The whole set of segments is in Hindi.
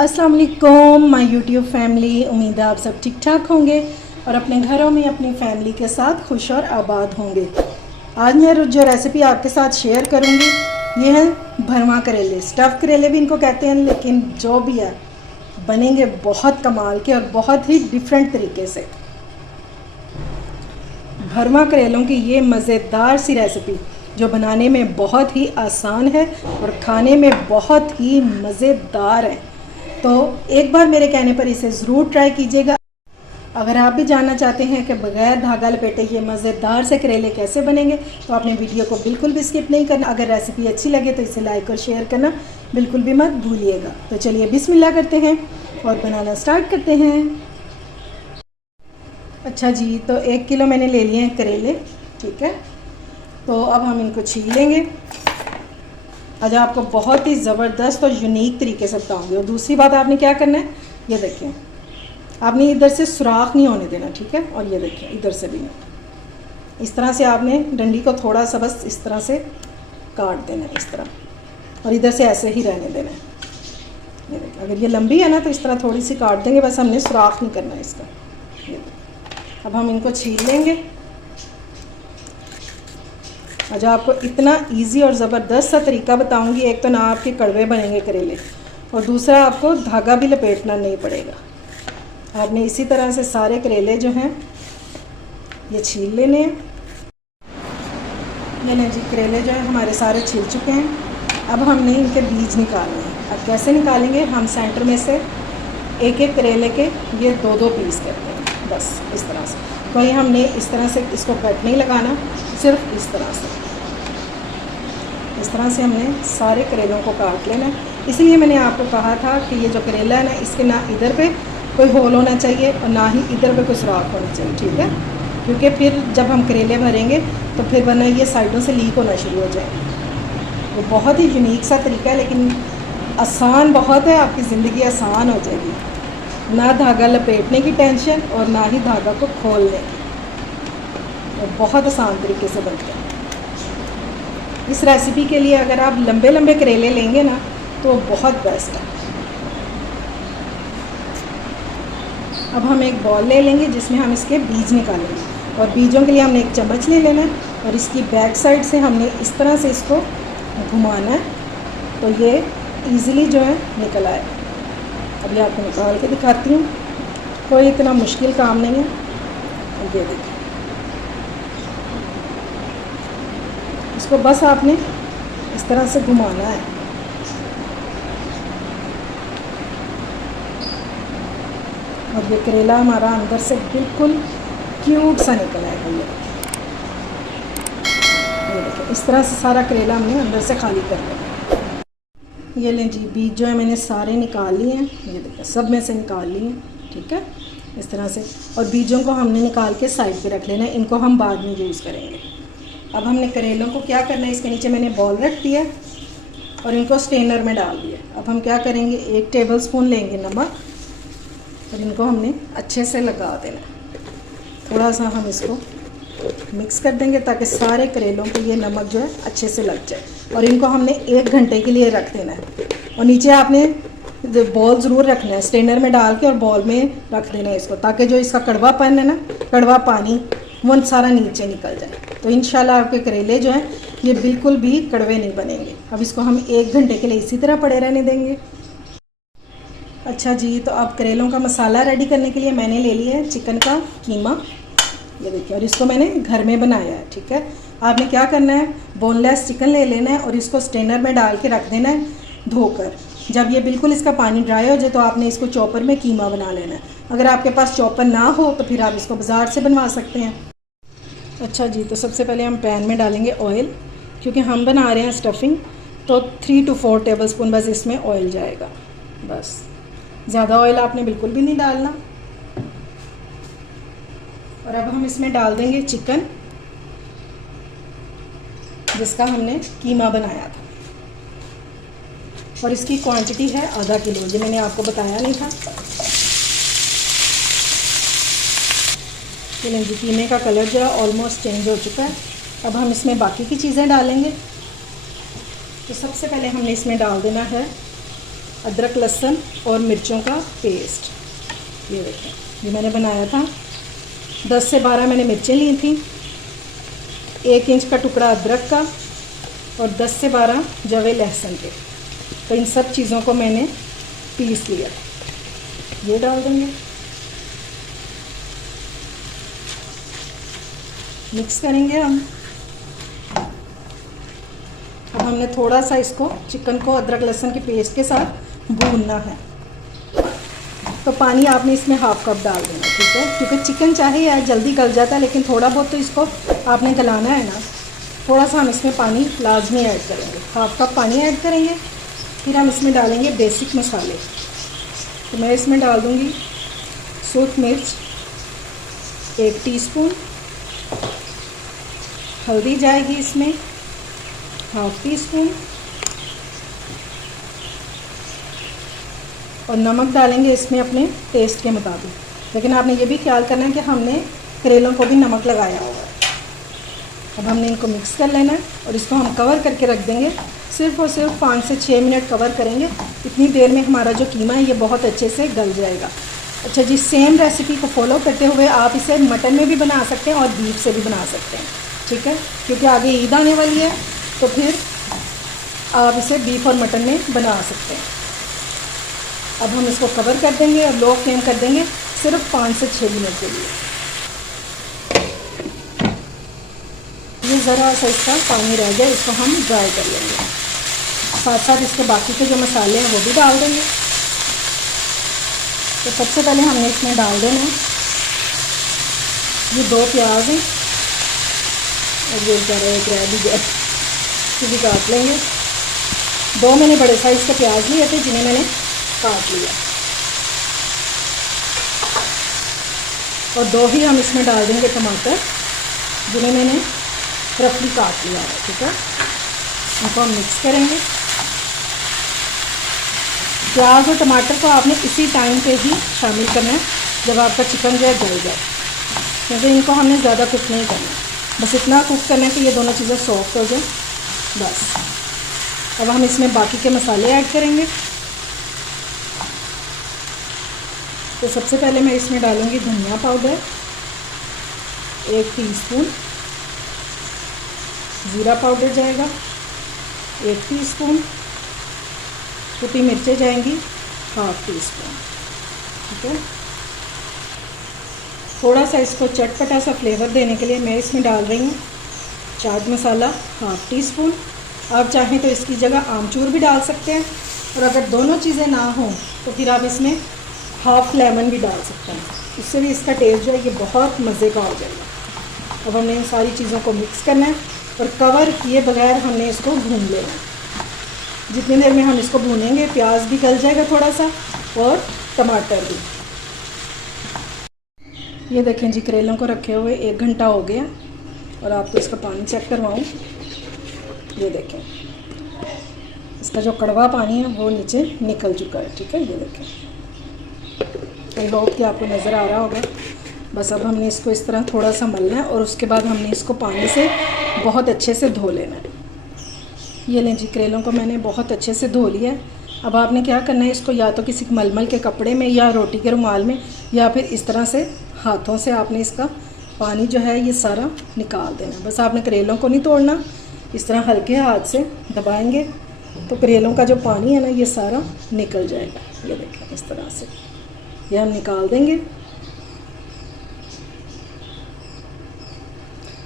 अस्सलाम वालेकुम माय यूट्यूब फैमिली। उम्मीद है आप सब ठीक ठाक होंगे और अपने घरों में अपनी फैमिली के साथ खुश और आबाद होंगे। आज मैं जो रेसिपी आपके साथ शेयर करूंगी ये है भरमा करेले। स्टफ़ करेले भी इनको कहते हैं, लेकिन जो भी है बनेंगे बहुत कमाल के और बहुत ही डिफरेंट तरीके से। भरमा करेलों की ये मज़ेदार सी रेसिपी जो बनाने में बहुत ही आसान है और खाने में बहुत ही मज़ेदार है, तो एक बार मेरे कहने पर इसे ज़रूर ट्राई कीजिएगा। अगर आप भी जानना चाहते हैं कि बग़ैर धागा लपेटे ये मज़ेदार से करेले कैसे बनेंगे तो आपने वीडियो को बिल्कुल भी स्किप नहीं करना। अगर रेसिपी अच्छी लगे तो इसे लाइक और शेयर करना बिल्कुल भी मत भूलिएगा। तो चलिए बिस्मिल्लाह करते हैं और बनाना स्टार्ट करते हैं। अच्छा जी, तो 1 किलो मैंने ले लिए हैं करेले, ठीक है। तो अब हम इनको छील लेंगे। आज आपको बहुत ही ज़बरदस्त और यूनिक तरीके से बताऊंगी। और दूसरी बात आपने क्या करना है, ये देखिए, आपने इधर से सुराख नहीं होने देना, ठीक है। और ये देखिए इधर से भी नहीं, इस तरह से आपने डंडी को थोड़ा सा बस इस तरह से काट देना है, इस तरह, और इधर से ऐसे ही रहने देना है। ये देखिए, अगर ये लंबी है ना तो इस तरह थोड़ी सी काट देंगे, बस हमने सुराख नहीं करना है इसका। ये अब हम इनको छील लेंगे। आज आपको इतना इजी और ज़बरदस्त सा तरीका बताऊंगी। एक तो ना आपके कड़वे बनेंगे करेले और दूसरा आपको धागा भी लपेटना नहीं पड़ेगा। आपने इसी तरह से सारे करेले जो हैं ये छील लेने हैं। ये लें जी, करेले जो है हमारे सारे छिल चुके हैं। अब हमने इनके बीज निकालने हैं। अब कैसे निकालेंगे, हम सेंटर में से एक एक करेले के ये 2-2 पीस करते हैं, बस इस तरह से। कोई हमने इस तरह से इसको कट नहीं लगाना, सिर्फ इस तरह से। इस तरह से हमने सारे करेलों को काट लेना है। इसलिए मैंने आपको कहा था कि ये जो करेला है ना, इसके ना इधर पे कोई होल होना चाहिए और ना ही इधर पे कोई सुराख होना चाहिए, ठीक है। क्योंकि फिर जब हम करेले भरेंगे तो फिर वरना ये साइडों से लीक होना शुरू हो जाएगी। वो बहुत ही यूनिक सा तरीका है, लेकिन आसान बहुत है। आपकी ज़िंदगी आसान हो जाएगी, ना धागा लपेटने की टेंशन और ना ही धागा को खोलने की। और बहुत आसान तरीके से बनते हैं। इस रेसिपी के लिए अगर आप लंबे लंबे करेले लेंगे ना तो बहुत बेस्ट है। अब हम एक बॉल ले लेंगे जिसमें हम इसके बीज निकालेंगे, और बीजों के लिए हमने एक चम्मच ले लेना है और इसकी बैक साइड से हमने इस तरह से इसको घुमाना है, तो ये इजीली जो है निकल आए। अभी आपको निकाल के दिखाती हूँ, कोई इतना मुश्किल काम नहीं है। ये देखिए, इसको बस आपने इस तरह से घुमाना है। और ये करेला हमारा अंदर से बिल्कुल क्यूट सा निकल आएगा। ये देखिए, इस तरह से सारा करेला हमने अंदर से खाली कर लिया। ये लें जी, बीज जो है मैंने सारे निकाल लिए हैं। ये देखिए, सब में से निकाल लिए हैं, ठीक है, इस तरह से। और बीजों को हमने निकाल के साइड पे रख लेना है, इनको हम बाद में यूज़ करेंगे। अब हमने करेलों को क्या करना है, इसके नीचे मैंने बॉल रख दिया और इनको स्ट्रेनर में डाल दिया। अब हम क्या करेंगे, 1 टेबलस्पून लेंगे नमक और इनको हमने अच्छे से लगा देना। थोड़ा सा हम इसको मिक्स कर देंगे ताकि सारे करेलों को ये नमक जो है अच्छे से लग जाए। और इनको हमने 1 घंटे के लिए रख देना है। और नीचे आपने बॉल ज़रूर रखना है, स्ट्रेनर में डाल के और बॉल में रख देना है इसको, ताकि जो इसका कड़वापन है ना, कड़वा पानी, वो सारा नीचे निकल जाए। तो इंशाल्लाह आपके करेले जो हैं ये बिल्कुल भी कड़वे नहीं बनेंगे। अब इसको हम 1 घंटे के लिए इसी तरह पड़े रहने देंगे। अच्छा जी, तो अब करेलों का मसाला रेडी करने के लिए मैंने ले लिया है चिकन का कीमा। ये देखिए, और इसको मैंने घर में बनाया है, ठीक है। आपने क्या करना है, बोनलेस चिकन ले लेना है और इसको स्ट्रेनर में डाल के रख देना है धोकर। जब ये बिल्कुल इसका पानी ड्राई हो जाए तो आपने इसको चॉपर में कीमा बना लेना है। अगर आपके पास चॉपर ना हो तो फिर आप इसको बाज़ार से बनवा सकते हैं। अच्छा जी, तो सबसे पहले हम पैन में डालेंगे ऑयल, क्योंकि हम बना रहे हैं स्टफिंग, तो 3 to 4 टेबलस्पून बस इसमें ऑयल जाएगा। बस ज़्यादा ऑयल आपने बिल्कुल भी नहीं डालना। और अब हम इसमें डाल देंगे चिकन जिसका हमने कीमा बनाया था, और इसकी क्वांटिटी है आधा किलो, ये मैंने आपको बताया नहीं था। चलें जी, कीमे का कलर जो है ऑलमोस्ट चेंज हो चुका है। अब हम इसमें बाकी की चीज़ें डालेंगे। तो सबसे पहले हमने इसमें डाल देना है अदरक लहसुन और मिर्चों का पेस्ट। ये देखें, ये मैंने बनाया था। 10 से 12 मैंने मिर्चें ली थी, 1 इंच का टुकड़ा अदरक का और 10 से 12 जवे लहसुन के। तो इन सब चीज़ों को मैंने पीस लिया। ये डाल देंगे, मिक्स करेंगे हम। अब हमने थोड़ा सा इसको चिकन को अदरक लहसुन के पेस्ट के साथ भूनना है। तो पानी आपने इसमें हाफ कप डाल देना, ठीक है, क्योंकि चिकन चाहे यार जल्दी गल जाता है, लेकिन थोड़ा बहुत तो इसको आपने गलाना है ना। थोड़ा सा हम इसमें पानी लाजमी ऐड करेंगे, हाफ कप पानी ऐड करेंगे। फिर हम इसमें डालेंगे बेसिक मसाले। तो मैं इसमें डाल दूँगी सूख मिर्च 1 टीस्पून, हल्दी जाएगी इसमें हाफ टीस्पून और नमक डालेंगे इसमें अपने टेस्ट के मुताबिक। लेकिन आपने ये भी ख्याल करना है कि हमने करेलों को भी नमक लगाया हुआ है। अब हमने इनको मिक्स कर लेना है और इसको हम कवर करके रख देंगे। सिर्फ और सिर्फ 5 से 6 मिनट कवर करेंगे। इतनी देर में हमारा जो कीमा है ये बहुत अच्छे से गल जाएगा। अच्छा जी, सेम रेसिपी को फॉलो करते हुए आप इसे मटन में भी बना सकते हैं और बीफ से भी बना सकते हैं, ठीक है, क्योंकि आगे ईद आने वाली है, तो फिर आप इसे बीफ और मटन में बना सकते हैं। अब हम इसको कवर कर देंगे और लो फ्लेम कर देंगे सिर्फ 5 से 6 मिनट के लिए। ये ज़रा सा इसका पानी रह गया, इसको हम ड्राई कर लेंगे। साथ साथ इसके बाकी के जो मसाले हैं वो भी डाल देंगे। तो सबसे पहले हमने इसमें डाल देना है ये 2 प्याज हैं और ये ज़रा एक रह भी गया, भी काट लेंगे। 2 मैंने बड़े साइज़ के प्याज लिए थे जिन्हें मैंने काट लिया और 2 ही हम इसमें डाल देंगे टमाटर जिन्हें मैंने रफली काट लिया है, ठीक है। इनको हम मिक्स करेंगे। प्याज और टमाटर को आपने इसी टाइम पे ही शामिल करना है जब आपका चिकन जो है गल जाए, क्योंकि इनको हमने ज़्यादा कुक नहीं करना, बस इतना कुक करना है कि ये दोनों चीज़ें सॉफ्ट हो जाए, बस। अब हम इसमें बाकी के मसाले ऐड करेंगे। तो सबसे पहले मैं इसमें डालूँगी धनिया पाउडर 1 टीस्पून, ज़ीरा पाउडर जाएगा 1 टीस्पून, कुटी मिर्चें जाएंगी हाफ टीस्पून, ठीक है। थोड़ा सा इसको चटपटा सा फ्लेवर देने के लिए मैं इसमें डाल रही हूँ चाट मसाला हाफ टीस्पून। आप चाहें तो इसकी जगह आमचूर भी डाल सकते हैं, और अगर दोनों चीज़ें ना हों तो फिर आप इसमें हाफ लेमन भी डाल सकते हैं, इससे भी इसका टेस्ट जो है ये बहुत मज़े का हो जाएगा। अब हमने इन सारी चीज़ों को मिक्स करना है और कवर किए बगैर हमने इसको भून लेना है। जितनी देर में हम इसको भूनेंगे प्याज भी गल जाएगा थोड़ा सा और टमाटर भी। ये देखें जी, करेलों को रखे हुए 1 घंटा हो गया और आपको इसका पानी चेक करवाऊँ। ये देखें, इसका जो कड़वा पानी है वो नीचे निकल चुका है, ठीक है। ये देखें, आई होप कि आपको नज़र आ रहा होगा। बस अब हमने इसको इस तरह थोड़ा सा मलना है और उसके बाद हमने इसको पानी से बहुत अच्छे से धो लेना है। ये लें जी, करेलों को मैंने बहुत अच्छे से धो लिया है। अब आपने क्या करना है, इसको या तो किसी मलमल के कपड़े में या रोटी के रुमाल में या फिर इस तरह से हाथों से आपने इसका पानी जो है ये सारा निकाल देना। बस आपने करेलों को नहीं तोड़ना, इस तरह हल्के हाथ से दबाएंगे तो करेलों का जो पानी है ना ये सारा निकल जाएगा। ये देखें, इस तरह से ये हम निकाल देंगे।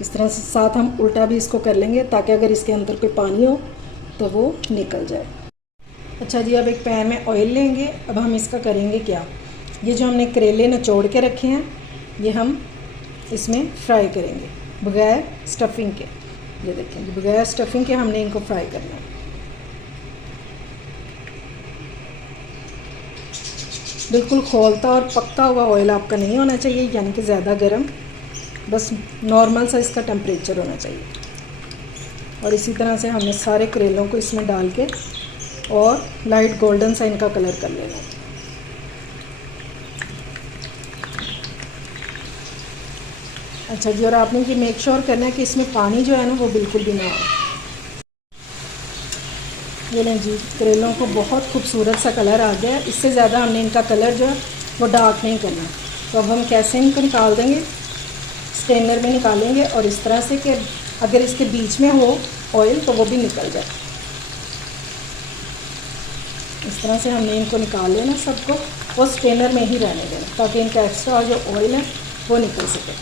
इस तरह से साथ हम उल्टा भी इसको कर लेंगे ताकि अगर इसके अंदर कोई पानी हो तो वो निकल जाए। अच्छा जी, अब एक पैन में ऑयल लेंगे। अब हम इसका करेंगे क्या, ये जो हमने करेले निचोड़ के रखे हैं ये हम इसमें फ्राई करेंगे बगैर स्टफिंग के। ये देखें, बगैर स्टफिंग के हमने इनको फ्राई करना है। बिल्कुल खोलता और पकता हुआ ऑयल आपका नहीं होना चाहिए, यानी कि ज़्यादा गर्म, बस नॉर्मल सा इसका टेम्परेचर होना चाहिए। और इसी तरह से हमने सारे करेलों को इसमें डाल के और लाइट गोल्डन सा इनका कलर कर लेना है। अच्छा जी, और आपने ये मेक श्योर करना है कि इसमें पानी जो है ना वो बिल्कुल भी ना हो। ये लें जी, करेलों को बहुत खूबसूरत सा कलर आ गया है। इससे ज़्यादा हमने इनका कलर जो है वो डार्क नहीं करना। तो अब हम कैसे इनको निकाल देंगे, स्ट्रेनर में निकालेंगे और इस तरह से कि अगर इसके बीच में हो ऑयल तो वो भी निकल जाए। इस तरह से हमने इनको निकाल लेना सबको और स्ट्रेनर में ही रहने देना ताकि इनका एक्स्ट्रा जो ऑयल है वो निकल सके।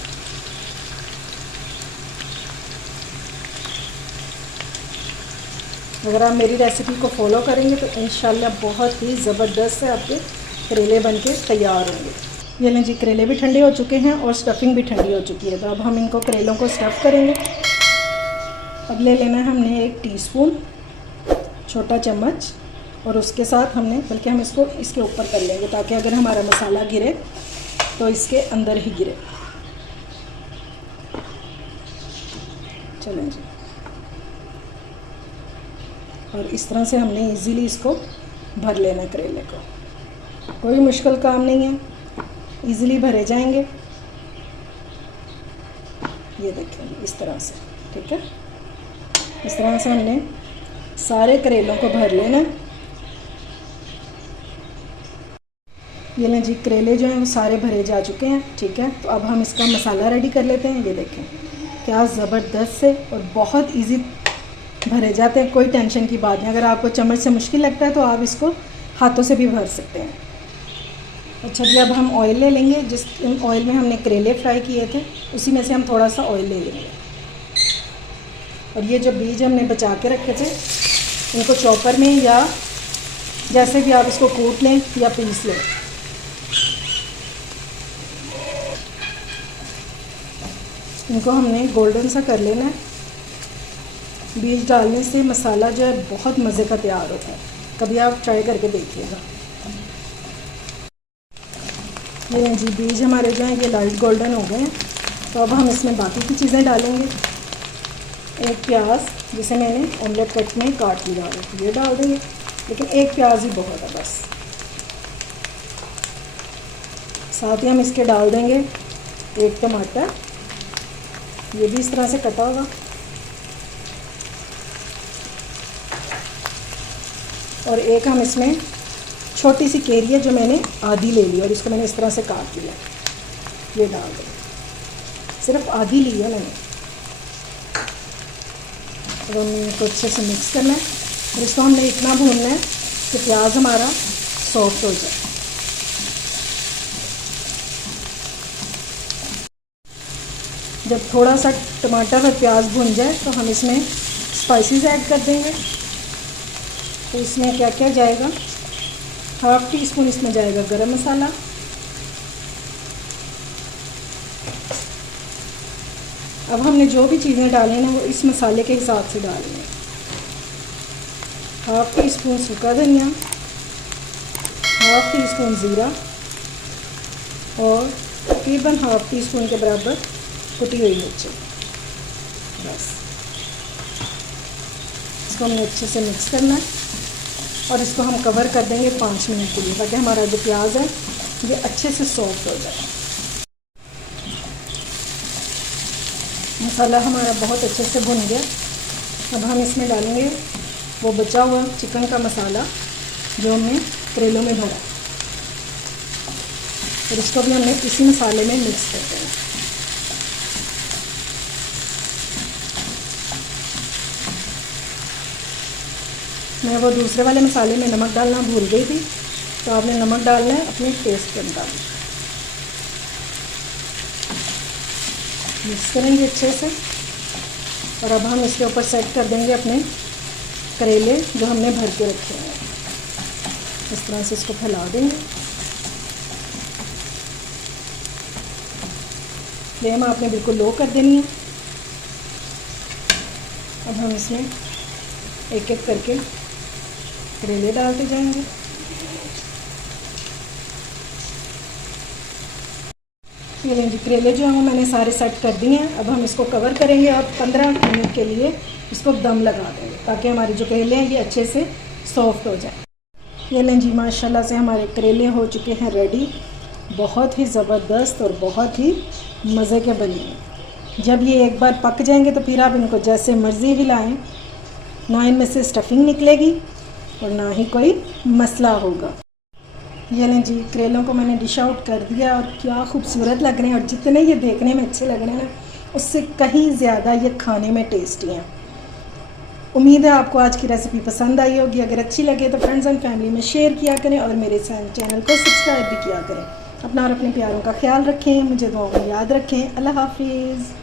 अगर आप मेरी रेसिपी को फॉलो करेंगे तो इंशाल्लाह बहुत ही ज़बरदस्त से आपके करेले बनके तैयार होंगे। ये लें जी, करेले भी ठंडे हो चुके हैं और स्टफिंग भी ठंडी हो चुकी है। तो अब हम इनको करेलों को स्टफ़ करेंगे। अब ले लेना है हमने 1 टीस्पून छोटा चम्मच और उसके साथ हमने, बल्कि हम इसको इसके ऊपर कर लेंगे ताकि अगर हमारा मसाला गिरे तो इसके अंदर ही गिरे। चलें जी, और इस तरह से हमने इजीली इसको भर लेना करेले को। कोई मुश्किल काम नहीं है, इजीली भरे जाएंगे। ये देखें इस तरह से, ठीक है। इस तरह से हमने सारे करेलों को भर लेना। ये लें जी, करेले जो हैं वो सारे भरे जा चुके हैं, ठीक है। तो अब हम इसका मसाला रेडी कर लेते हैं। ये देखें क्या ज़बरदस्त से और बहुत इजी भरे जाते हैं, कोई टेंशन की बात नहीं। अगर आपको चम्मच से मुश्किल लगता है तो आप इसको हाथों से भी भर सकते हैं। अच्छा जी, अब हम ऑयल ले लेंगे। जिस ऑयल में हमने करेले फ्राई किए थे उसी में से हम थोड़ा सा ऑयल ले लेंगे। और ये जो बीज हमने बचा के रखे थे इनको चॉपर में या जैसे भी आप इसको कूट लें या पीस लें। इनको हमने गोल्डन सा कर लेना है। बीज डालने से मसाला जो है बहुत मज़े का तैयार होता है, कभी आप ट्राई करके देखिएगा। ये जी, बीज हमारे जो हैं ये लाइट गोल्डन हो गए हैं। तो अब हम इसमें बाकी की चीज़ें डालेंगे। 1 प्याज जिसे मैंने ऑमलेट कट में काट लिया है ये डाल देंगे, लेकिन 1 प्याज ही बहुत है बस। साथ ही हम इसके डाल देंगे 1 टमाटर, ये भी इस तरह से कटा होगा। और एक हम इसमें छोटी सी केरी है जो मैंने आधी ले ली और इसको मैंने इस तरह से काट लिया, ये डाल दें। सिर्फ आधी ली है मैंने। अब हमने इसको अच्छे से मिक्स करना है और इसको हमने इतना भूनना है कि प्याज हमारा सॉफ्ट हो जाए। जब थोड़ा सा टमाटर और प्याज भुन जाए तो हम इसमें स्पाइसेस ऐड कर देंगे। तो इसमें क्या क्या जाएगा, 1/2 टीस्पून इसमें जाएगा गरम मसाला, अब हमने जो भी चीज़ें डाली हैं वो इस मसाले के हिसाब से डालनी है। 1/2 टीस्पून सूखा धनिया, 1/2 टीस्पून ज़ीरा और तकरीबन 1/2 टीस्पून के बराबर कुटी हुई मिर्ची। बस इसको हमने अच्छे से मिक्स करना है और इसको हम कवर कर देंगे 5 मिनट के लिए ताकि हमारा जो प्याज है ये अच्छे से सॉफ्ट हो जाए। मसाला हमारा बहुत अच्छे से भुन गया। अब हम इसमें डालेंगे वो बचा हुआ चिकन का मसाला जो हमने करेलों में भरा, और इसको भी हमने इसी मसाले में मिक्स कर देना। मैं वो दूसरे वाले मसाले में नमक डालना भूल गई थी, तो आपने नमक डालना है अपने टेस्ट के मुताबिक। मिक्स करेंगे अच्छे से और अब हम इसके ऊपर सेट कर देंगे अपने करेले जो हमने भर के रखे हैं। इस तरह से इसको फैला देंगे। फ्लेम आपने बिल्कुल लो कर देनी है। अब हम इसमें एक एक करके करेले डालते जाएंगे। ये लेंगे करेले जो हैं वो मैंने सारे सेट कर दिए हैं। अब हम इसको कवर करेंगे और 15 मिनट के लिए इसको दम लगा देंगे ताकि हमारे जो करेले हैं ये अच्छे से सॉफ्ट हो जाए। ये लें जी, माशाल्लाह से हमारे करेले हो चुके हैं रेडी। बहुत ही ज़बरदस्त और बहुत ही मज़े के बने हैं। जब ये एक बार पक जाएंगे तो फिर आप इनको जैसे मर्ज़ी हिलाएं, ना इनमें से स्टफिंग निकलेगी और ना ही कोई मसला होगा। ये लें जी, करेलों को मैंने डिश आउट कर दिया और क्या खूबसूरत लग रहे हैं, और जितने ये देखने में अच्छे लग रहे हैं ना, उससे कहीं ज़्यादा ये खाने में टेस्टी हैं। उम्मीद है आपको आज की रेसिपी पसंद आई होगी। अगर अच्छी लगे तो फ्रेंड्स एंड फैमिली में शेयर किया करें और मेरे चैनल को सब्सक्राइब भी किया करें। अपना और अपने प्यारों का ख्याल रखें, मुझे दुआओं में याद रखें। अल्लाह हाफिज़।